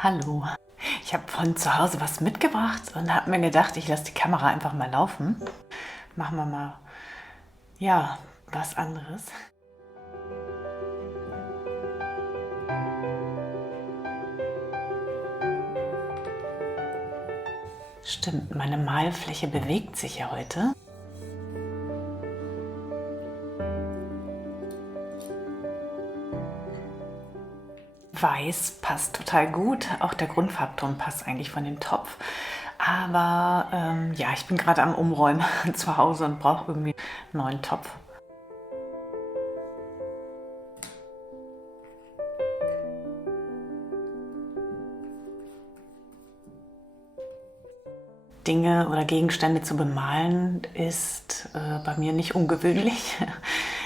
Hallo. Ich habe von zu Hause was mitgebracht und habe mir gedacht, ich lasse die Kamera einfach mal laufen. Machen wir mal, ja, was anderes. Stimmt, meine Malfläche bewegt sich ja heute. Weiß passt total gut, auch der Grundfarbton passt eigentlich von dem Topf. Aber ja, ich bin gerade am Umräumen zu Hause und brauche irgendwie einen neuen Topf. Dinge oder Gegenstände zu bemalen ist bei mir nicht ungewöhnlich.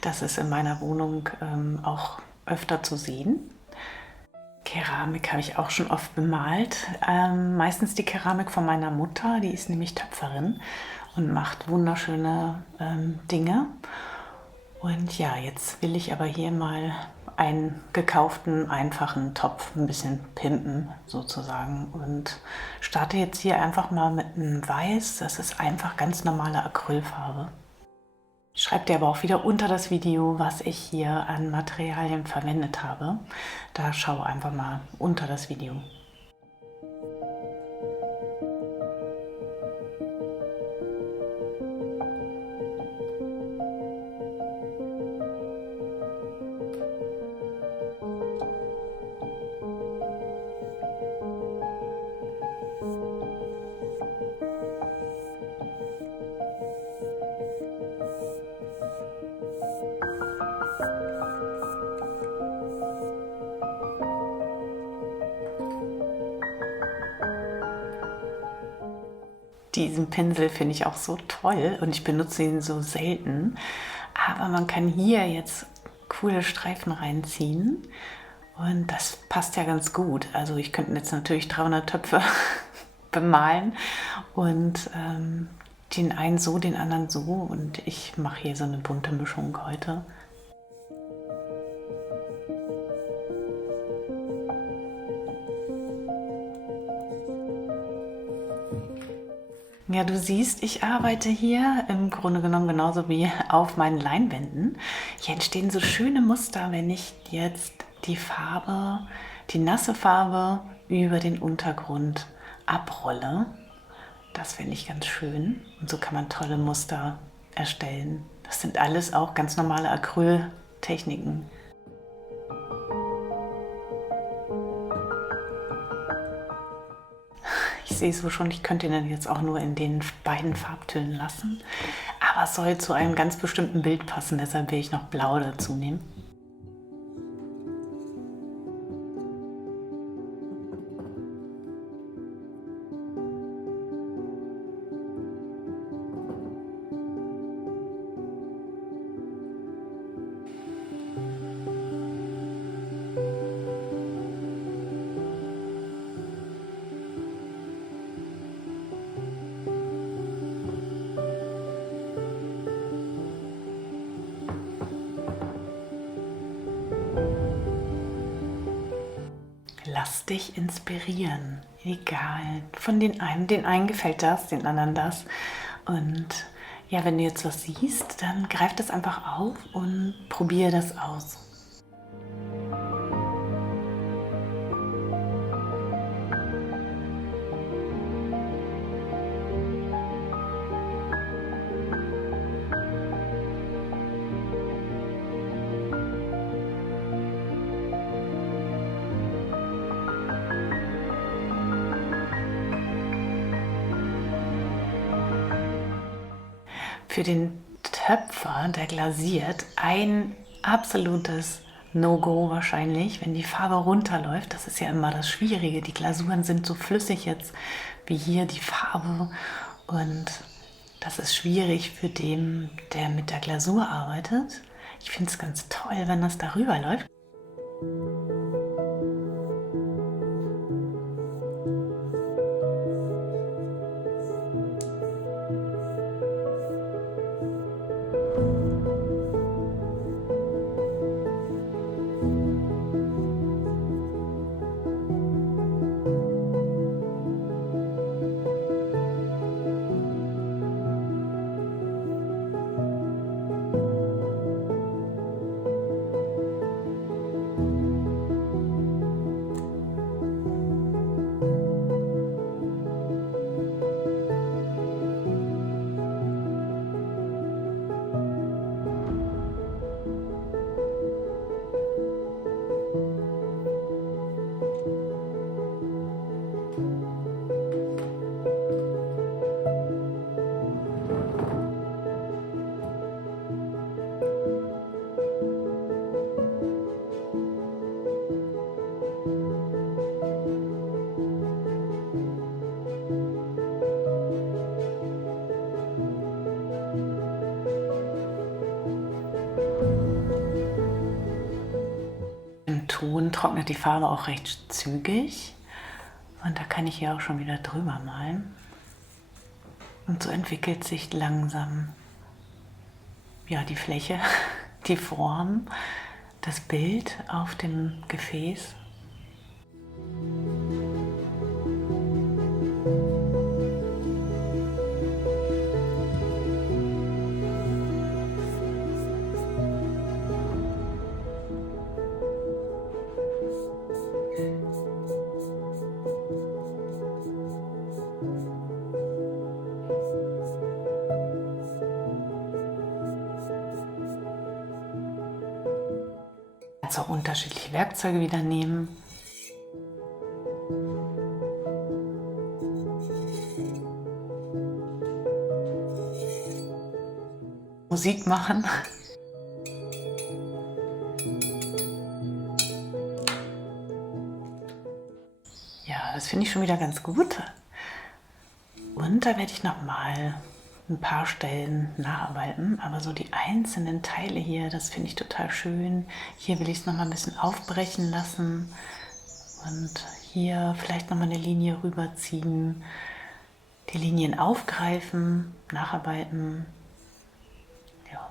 Das ist in meiner Wohnung auch öfter zu sehen. Keramik habe ich auch schon oft bemalt. Meistens die Keramik von meiner Mutter, die ist nämlich Töpferin und macht wunderschöne Dinge. Und ja, jetzt will ich aber hier mal einen gekauften, einfachen Topf ein bisschen pimpen sozusagen und starte jetzt hier einfach mal mit einem Weiß. Das ist einfach ganz normale Acrylfarbe. Ich schreibe dir aber auch wieder unter das Video, was ich hier an Materialien verwendet habe. Da schau einfach mal unter das Video. Diesen Pinsel finde ich auch so toll und ich benutze ihn so selten. Aber man kann hier jetzt coole Streifen reinziehen und das passt ja ganz gut. Also ich könnte jetzt natürlich 300 Töpfe bemalen und den einen so, den anderen so und ich mache hier so eine bunte Mischung heute. Ja, du siehst, ich arbeite hier im Grunde genommen genauso wie auf meinen Leinwänden. Hier entstehen so schöne Muster, wenn ich jetzt die Farbe, die nasse Farbe über den Untergrund abrolle. Das finde ich ganz schön und so kann man tolle Muster erstellen. Das sind alles auch ganz normale Acryltechniken. Ich sehe so schon, ich könnte ihn jetzt auch nur in den beiden Farbtönen lassen. Aber es soll zu einem ganz bestimmten Bild passen, deshalb will ich noch Blau dazu nehmen. Lass dich inspirieren. Egal. Von den einen gefällt das, den anderen das. Und ja, wenn du jetzt was siehst, dann greif das einfach auf und probier das aus. Für den Töpfer, der glasiert, ein absolutes No-Go wahrscheinlich, wenn die Farbe runterläuft. Das ist ja immer das Schwierige. Die Glasuren sind so flüssig jetzt wie hier die Farbe und das ist schwierig für den, der mit der Glasur arbeitet. Ich finde es ganz toll, wenn das darüber läuft. trocknet die Farbe auch recht zügig. Und da kann ich hier auch schon wieder drüber malen. Und so entwickelt sich langsam ja, die Fläche, die Form, das Bild auf dem Gefäß. Du kannst auch unterschiedliche Werkzeuge wieder nehmen. Musik machen. Ja, das finde ich schon wieder ganz gut. Und da werde ich nochmal ein paar Stellen nacharbeiten, aber so die einzelnen Teile hier, das finde ich total schön. Hier will ich es nochmal ein bisschen aufbrechen lassen und hier vielleicht nochmal eine Linie rüberziehen, die Linien aufgreifen, nacharbeiten. Ja.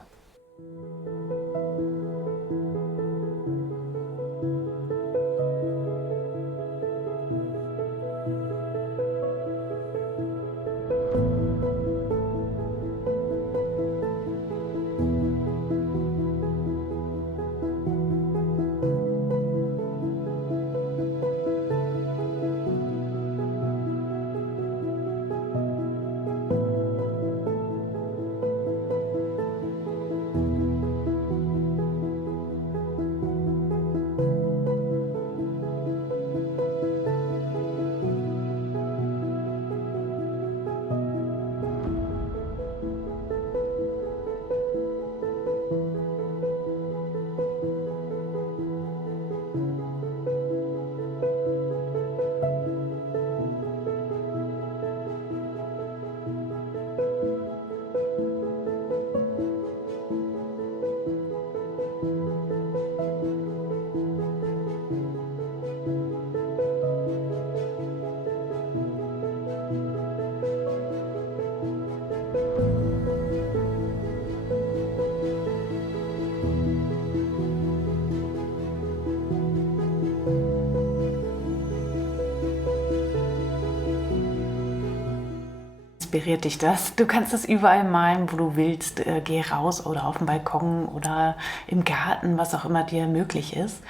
Inspiriert dich das? Du kannst es überall malen, wo du willst. Geh raus oder auf dem Balkon oder im Garten, was auch immer dir möglich ist.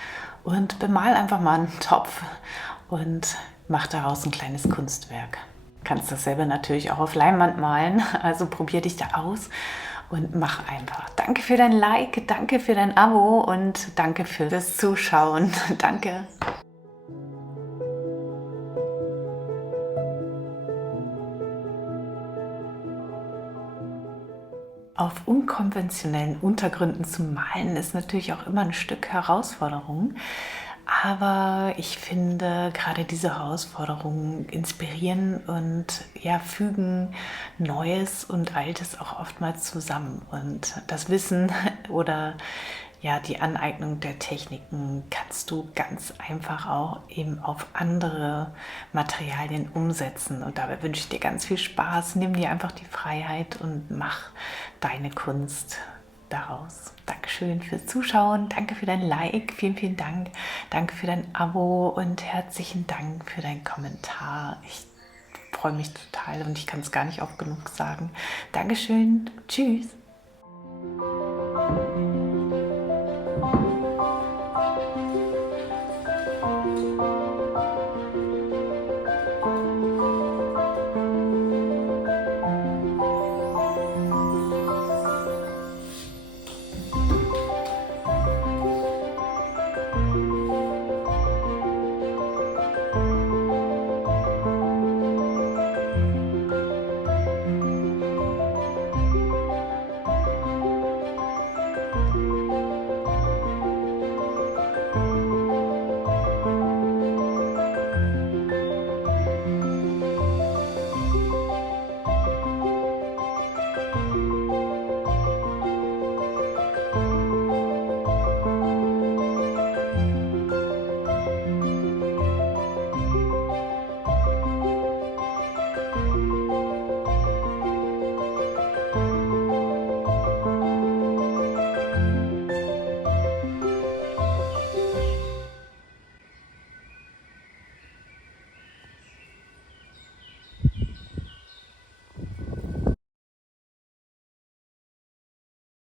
Und bemal einfach mal einen Topf und mach daraus ein kleines Kunstwerk. Du kannst dasselbe natürlich auch auf Leinwand malen, also probier dich da aus und mach einfach. Danke für dein Like, danke für dein Abo und danke für das Zuschauen. Danke. Auf unkonventionellen Untergründen zu malen ist natürlich auch immer ein Stück Herausforderung. Aber ich finde, gerade diese Herausforderungen inspirieren und ja, fügen Neues und Altes auch oftmals zusammen. Und das Wissen oder ja, die Aneignung der Techniken kannst du ganz einfach auch eben auf andere Materialien umsetzen. Und dabei wünsche ich dir ganz viel Spaß. Nimm dir einfach die Freiheit und mach deine Kunst daraus. Dankeschön fürs Zuschauen, danke für dein Like, vielen, vielen Dank. Danke für dein Abo und herzlichen Dank für deinen Kommentar. Ich freue mich total und ich kann es gar nicht oft genug sagen. Dankeschön, tschüss.